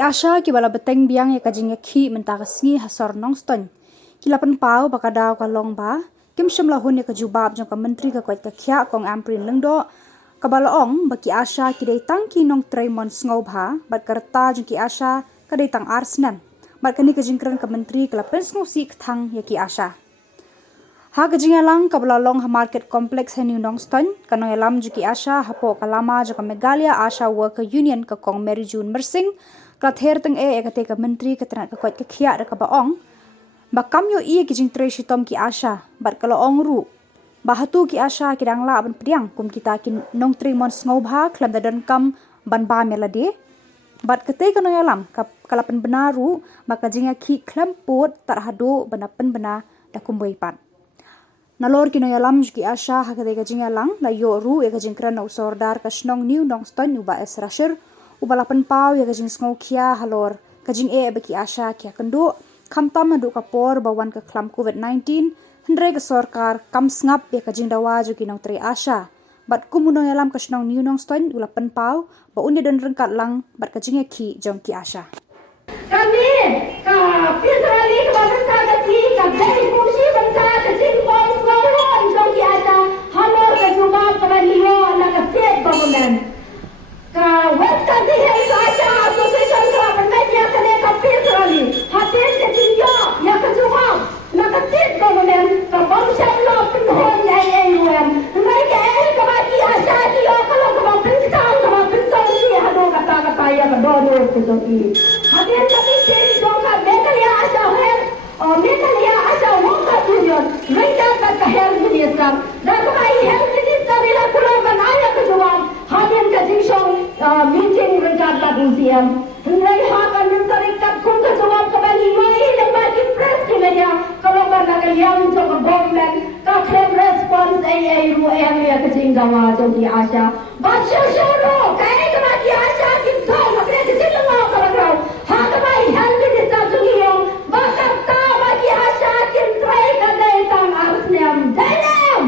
ASHA ki bala Bteng biang ya ka Jingïakhih mynta ka sngi hasor Nongstoiñ kila pynpaw bakadaw ka long ba kim shymla hun ya ka Jubab jong ka Myntri ka koit ka khiah kong Ampareen Lyngdoh ka balaong baki ASHA kidei tang ki nongtreimon sngewbha bat karta jong ki ASHA kadei tang snem bat kani ka jingkren ka Myntri kala pynsngewsih kthang ya ki ASHA ha ka jingialang ka balalong ha market complex ha Nongstoiñ ka nongialam jong ki ASHA hapoh kalama jong ka Meghalaya ASHA Worker Union ka kong Mirajune Myrsing Klather teng ka ka Myntri ka tang ka koit ka khiah da ka baong bakam yo ki jingtre shitom ki ASHA bat kalaong ru bahatu ki ASHA ki dangla ban priang kum kita ki nongtreimon sngewbha khlam da dan kam ban ba melade bat kadei ka nongialam kalapan benaru maka Jingïakhih Khlem Pud tarhado banapan bena da kumboi pan nalor ki nongialam ki ASHA ha kadei ka jingialang la yo ru ka jingkren na usordar ka snong new Nongstoiñ uba esrashir ubala pynpaw ya ka jing khiah halor ka jing baki ASHA kia kendo khamtam adu ka por bawan ka khlam COVID-19 hendre ka sarkar kam sngap ya ka jing dawa ju ki nongtri ASHA bat kumunong yalam ka snong new Nongstoiñ ula pynpaw ba unya dan rengkat lang bat ka Jingïakhih jong ki ASHA kami ka pisrali ka basta ka ti ka dai kushi banta ka jing boy small jong ki ASHA halor ka Jubab ka baniyo na ka state government ka westa di hai ASHA association ka media ka ne ka pisrali hatin ke tinyo ya ka Jubab na ka state government ka bom shymla pinhon NAUM ngai ka ka ba ki ASHA ki yo ka lo ka ba kthang ka ba pynsngewsih hado kata ya ka do ko ki hatin ka tin do ka Meghalaya ASHA Meghalaya ASHA Worker Union ngai ka health minister da ka ba health minister ila kulo banaya ka Jubab hatin ka jingshong meeting rengkat la museum ngai ha ka nantari kat kum ka Jubab ka ba ni mai lamba ki press ki media kalau ba nagaliam jo ka government ka claim response AAUM ya ka jingawa jo ki ASHA ba shoro kai ka ba ki ASHA ki to ma ka ki jingawa ka ba ha ka ba health minister jo ki yo ba ka ta ba ki ASHA ki try ka dai tang snem dalam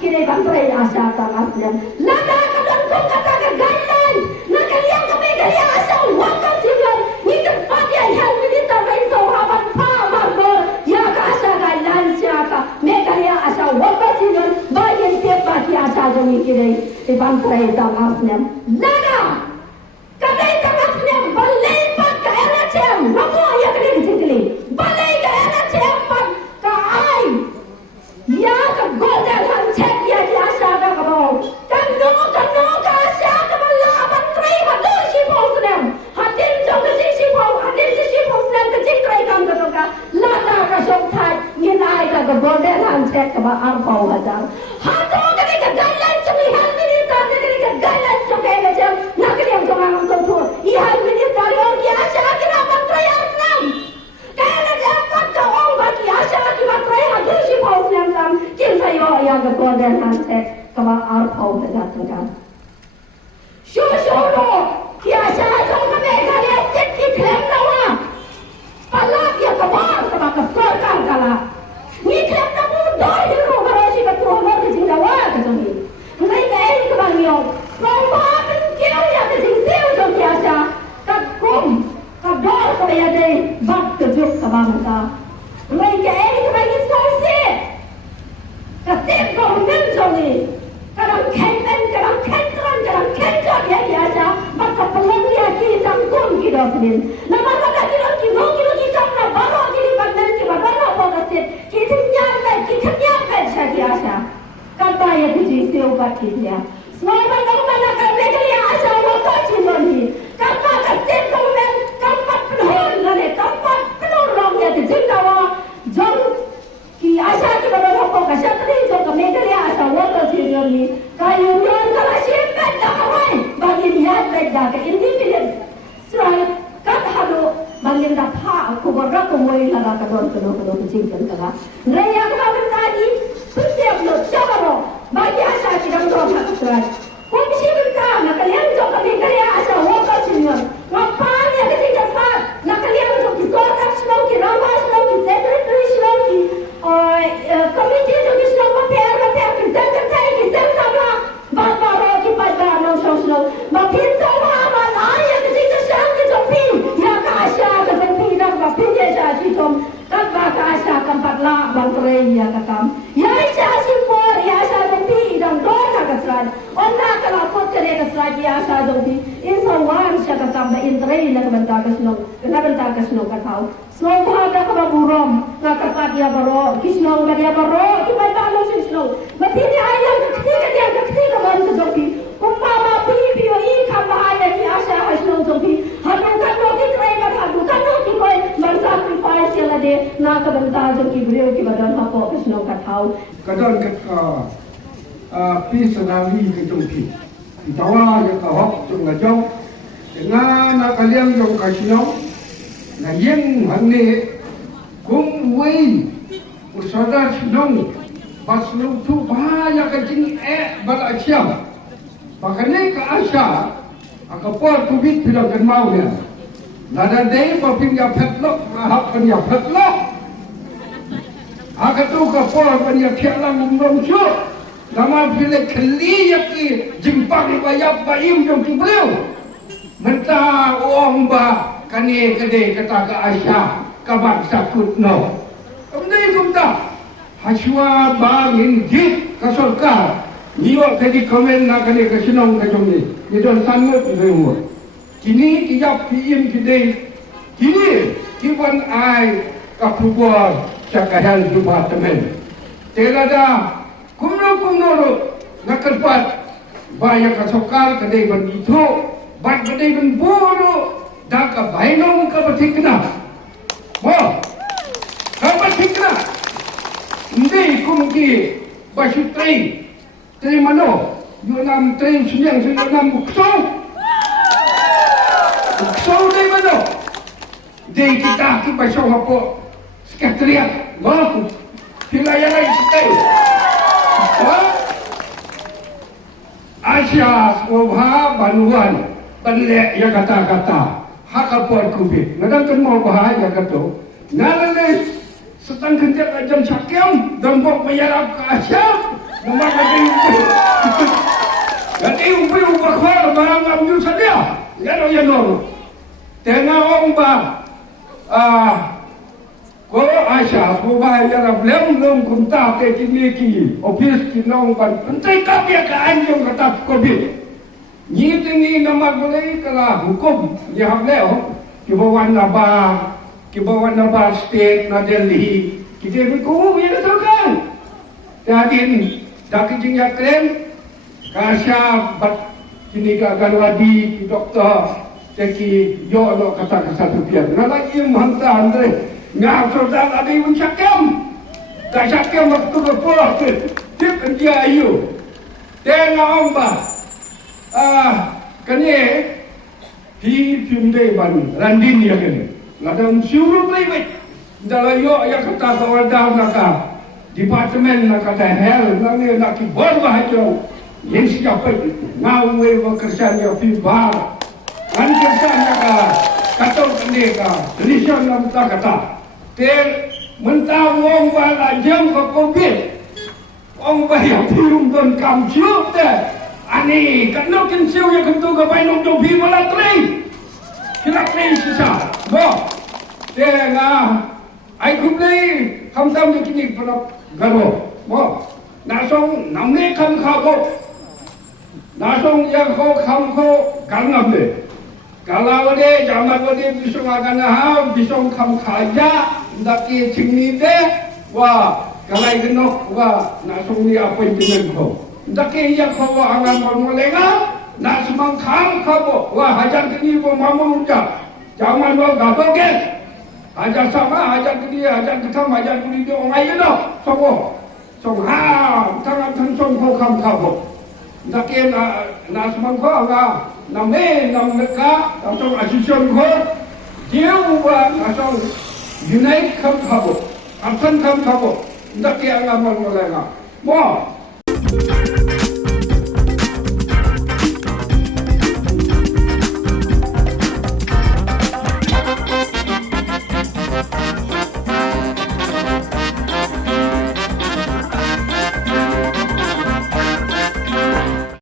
kidei bantrai ASHA tangasnya lada kadang kong kata ke guidelines nak kalian ke Meghalaya ASHA Worker Union ni tempat yang health minister baik sahabat pa margor ya ke ASHA guidelines ya ke Meghalaya ASHA Worker Union baik tiap bagi ASHA jongi kidei bantrai tangasnya lada kadai tangasnya balai pat ke NHM namo ya ke dikili balai ke NHM pat ke ai ya ke golden handshake ya di ASHA ka kabau kano ka ASHA ka bala bantrai hadu shipong snem hatin jong ka shipong hatin shipong snem ka jingtrai kam ka lada ka shong thai ngin ai ka golden handshake ka ba Ampareen hadang hatu ka ni ka guidelines chumi health minister ni ka guidelines chumi na jam nakriam jong ang so thu I health minister yo ki ASHA ki na bantrai snem kaya na dapat ka ong ba ki ASHA ki bantrai hadu shipong snem sam kin sayo ya ka golden handshake kama Ampareen hadang Shuru ki ASHA jong ka Meghalaya Jingïakhih Khlem Pud palak ya ka bar ka ba ka sarkar kala ni Khlem Pud doi di ro garoshi ka tu mo ka jingawa ka jongi ngai ka ei ka bangyo song ba bin kyo ya ka jingseu jong ki ASHA ka kum ka dor ka ya dei bak ka juk ka bangta ngai ka ei ka bangyo sosi ka state government jongi kadang kenen kadang kentran kadang kentot ya ki ASHA maka pelong ya ki tangkun ki dosnin na maka ka ki ki no ki tam na baro ki bandar ki baro ko ka state ki tinyam ka ki ASHA kata ya ki seu ka ki ya semua bang ka Meghalaya ASHA Worker Union ni kapa ka state government kapa penuh lane kapa penuh rong ya ki jingawa jong ki ASHA ki baro ko ka shatri jong ka Meghalaya ASHA Worker Union ni ka union ka la shimla da kawai bagi dia da ka independence strike ka hado bagi da pha ko ra ko moi la ka don ko jingkan ka raya ka ban tadi setiap lo cakaro bagi ASHA ki dang do ka strike ko si ka na kalian jong ka Meghalaya ASHA Worker Union ngapan ya ka jingkan na kalian jong ki sorkar snow ki rawas snow ki secretary snow ki committee jong ki snow pa per kisem kadei kisem shymla ba ro ki pa ba no shoslo ba pynpaw ba na ya ki ta shang ki jong pi ya ka asha ka jong pi da ba pi ya sha chi tom kan ba ka asha kam pat la bang tre ya ka kam ya sha si por ya sha jong pi dang do ka ka sran on na ka la pot kare ka sra ya sha jong pi in so wan sha ka kam ba in tre na ka ban ta ka sno ka thau sngewbha da ka ba burom na ka pat ya baro kisno ba ya baro ki ba ta lo sin sno ba ti ni ai ya ka ti ka ban ka jong pi kumpa ma pi o i ka ba ya ki asha ha sno jong pi ha no ka no ki tre ba ha du ka no ki koi man sacrifice ya la de na ka ban ta jong ki breu ki ba dan hapoh ka sno ka thau ka don ka pi sanali ka jong pi tawa ya ka hok jong la jong nga na ka liang jong ka sno na yang hanne kung wei usada sno bas lu tu ba ya ka jing ba la siam pakane ka asha aka por tu bit bilang kan mau ya nada dei pa ping ya phetlok hak kan ya phetlok aka tu ka por kan ya khialang ngom chu nama pile khli ya ki jingpak ni ba ya ba im jong ki breu mynta ong ba kane kadei kata ka asha kabat sakut no amdei kumta haswa ba min jit ka sarkar niwa kadi komen na kane ka sinong ka jong ni don sanut ngeu kini tiyap pim kidei kini kiban ai ka pubor sakahal departemen telada kumno nakalpat baya ka sokar kadei ban itu bat kadei ban boro da ka bainong ka batikna mo ka batikna ndei kumki basutri tri mano yo nam tri sunyang yo nam bukso dei mano dei kita ki basong hapoh sekretariat wah pelayanan kita Asya Sngewbha banuan panlek ya kata-kata hakapor kubik ngadang kan mau bahaya kato nalale setang kenjak ajam sakyam dan bok mayarap ka asya nama gadi umpi ubakhwar barang amju sadia yano tengah ong ba ko asya Sngewbha yarap lem kumta ke kiniki office kinong ban pentai kapya ka anjong kata covid ni tingi nama boleh kala hukum dia hableo kibawan naba state na Delhi kita berkumpul ya kan dadin dak Jingïakhih kasya bat kini ka galwadi doktor teki yo no kata satu pian na lagi manta andre ngap sodan ada yang syakam tak syakam waktu berpulang tip dia ayu tengah omba kane di pimde ban randin ya kene ladang syuru private dalayo ya kata kawadah naka departemen naka hel nange naki bor bahajo yang siapa ngawe bekerja ya pimpa kan kerja naka kata kene ka religion nam kata ter mentang wong bala jam ko covid ong ba ya piung don kam chup te ani kanno kin siu ya kan tu ga bai nong do bi mala trei kilak nei sisa bo te nga ai kup nei kham tam ni kini prap garo bo na song nam ne kham kha bo na song ya kho kham kho kal ngam de kalawade jamatwade bisong agana ha bisong kham khaja ndaki chingni de wa kalai genok wa na song ni apa jeneng ko ndaki ya ko wa angan molenga na semang kham khabo wa hajar kini bo mamu ja jaman bo gaboge hajar sama hajar kini hajar kthang hajar kini do ngai no sobo song ha tang tang song ko kham khabo ndaki na semang ko nga name nam neka atau asosiasi ko dia ubah atau unite kam khabo asan kam khabo ndak yang amal molenga mo